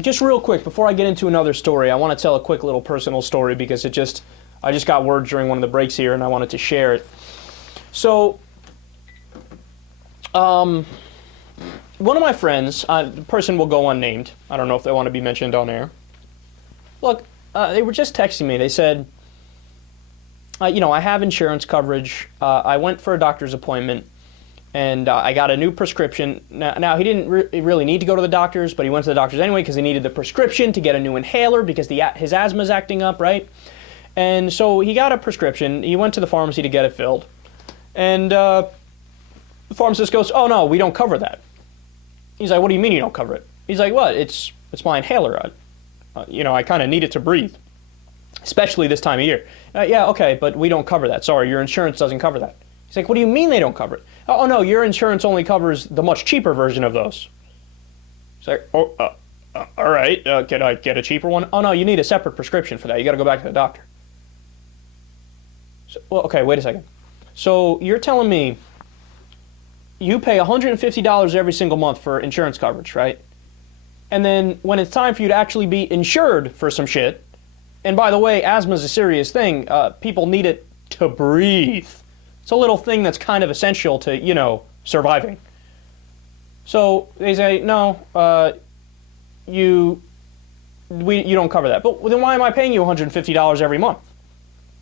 just real quick, before I get into another story, I want to tell a quick little personal story because I just got word during one of the breaks here and I wanted to share it. So, one of my friends, the person will go unnamed. I don't know if they want to be mentioned on air. Look, they were just texting me. They said, I have insurance coverage. I went for a doctor's appointment, and I got a new prescription. Now he didn't really need to go to the doctor's, but he went to the doctor's anyway because he needed the prescription to get a new inhaler because his asthma's acting up, right? And so he got a prescription. He went to the pharmacy to get it filled. And the pharmacist goes, oh, no, we don't cover that. He's like, what do you mean you don't cover it? He's like, what? It's my inhaler. I kind of need it to breathe, especially this time of year. Yeah, okay, but we don't cover that. Sorry, your insurance doesn't cover that. He's like, what do you mean they don't cover it? Oh, no, your insurance only covers the much cheaper version of those. He's like, all right, can I get a cheaper one? Oh, no, you need a separate prescription for that. You got to go back to the doctor. So, well, okay, wait a second. So you're telling me you pay $150 every single month for insurance coverage, right? And then when it's time for you to actually be insured for some shit, and by the way, asthma is a serious thing. People need it to breathe. It's a little thing that's kind of essential to, surviving. So they say, no, you don't cover that. But then why am I paying you $150 every month?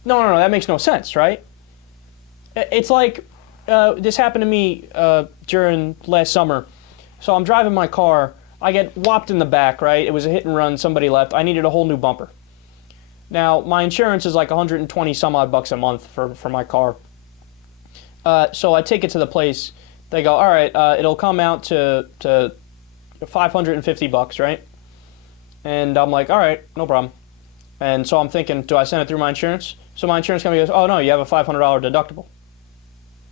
No, that makes no sense, right? It's like, this happened to me during last summer. So I'm driving my car. I get whopped in the back, right? It was a hit and run. Somebody left. I needed a whole new bumper. Now, my insurance is like 120 some odd bucks a month for my car. So I take it to the place. They go, all right, it'll come out to $550, right? And I'm like, all right, no problem. And so I'm thinking, do I send it through my insurance? So my insurance company goes, oh, no, you have a $500 deductible.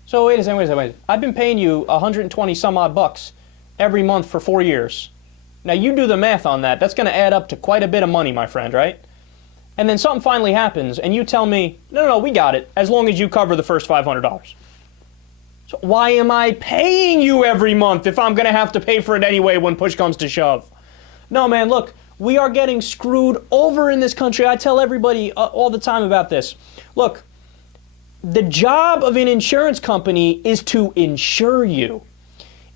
So wait a second. I've been paying you 120 some odd bucks every month for 4 years. Now you do the math on that. That's going to add up to quite a bit of money, my friend, right? And then something finally happens, and you tell me, no, we got it, as long as you cover the first $500. So why am I paying you every month if I'm going to have to pay for it anyway when push comes to shove? No, man, look, we are getting screwed over in this country. I tell everybody all the time about this. Look, the job of an insurance company is to insure you.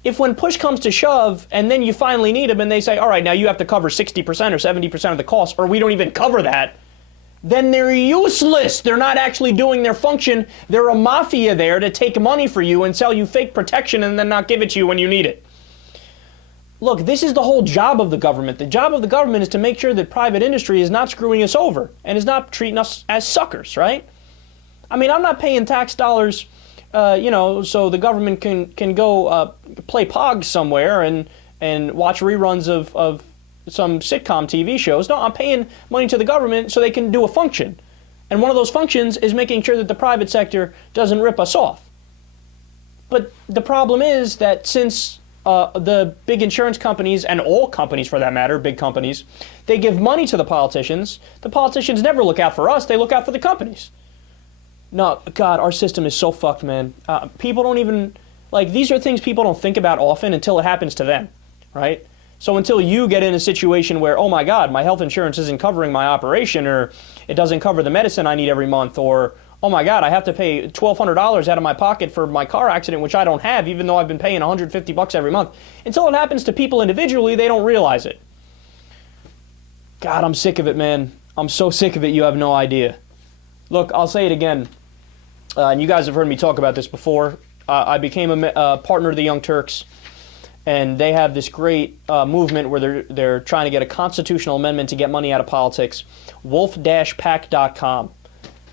If when push comes to shove and then you finally need them and they say, all right, now you have to cover 60% or 70% of the cost, or we don't even cover that, then they're useless. They're not actually doing their function. They're a mafia there to take money for you and sell you fake protection and then not give it to you when you need it. Look, this is the whole job of the government. The job of the government is to make sure that private industry is not screwing us over and is not treating us as suckers, right? I mean, I'm not paying tax dollars, so the government can go play Pog somewhere and watch reruns of some sitcom TV shows. No, I'm paying money to the government so they can do a function. And one of those functions is making sure that the private sector doesn't rip us off. But the problem is that since the big insurance companies, and all companies for that matter, big companies, they give money to the politicians never look out for us, they look out for the companies. No, God, our system is so fucked, man. People don't even, these are things people don't think about often until it happens to them, right? So until you get in a situation where, oh my God, my health insurance isn't covering my operation, or it doesn't cover the medicine I need every month, or, oh my God, I have to pay $1,200 out of my pocket for my car accident, which I don't have, even though I've been paying $150 every month. Until it happens to people individually, they don't realize it. God, I'm sick of it, man. I'm so sick of it, you have no idea. Look, I'll say it again. And you guys have heard me talk about this before. I became a partner of the Young Turks, and they have this great movement where they're trying to get a constitutional amendment to get money out of politics. wolf-pac.com.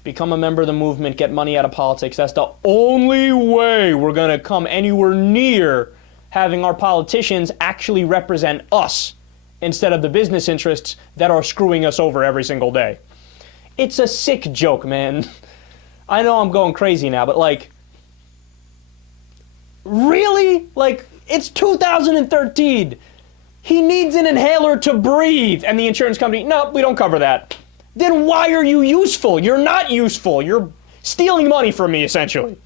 Become a member of the movement, get money out of politics. That's the only way we're going to come anywhere near having our politicians actually represent us instead of the business interests that are screwing us over every single day. It's a sick joke, man. I know I'm going crazy now, but really? It's 2013. He needs an inhaler to breathe. And the insurance company, no, we don't cover that. Then why are you useful? You're not useful. You're stealing money from me, essentially.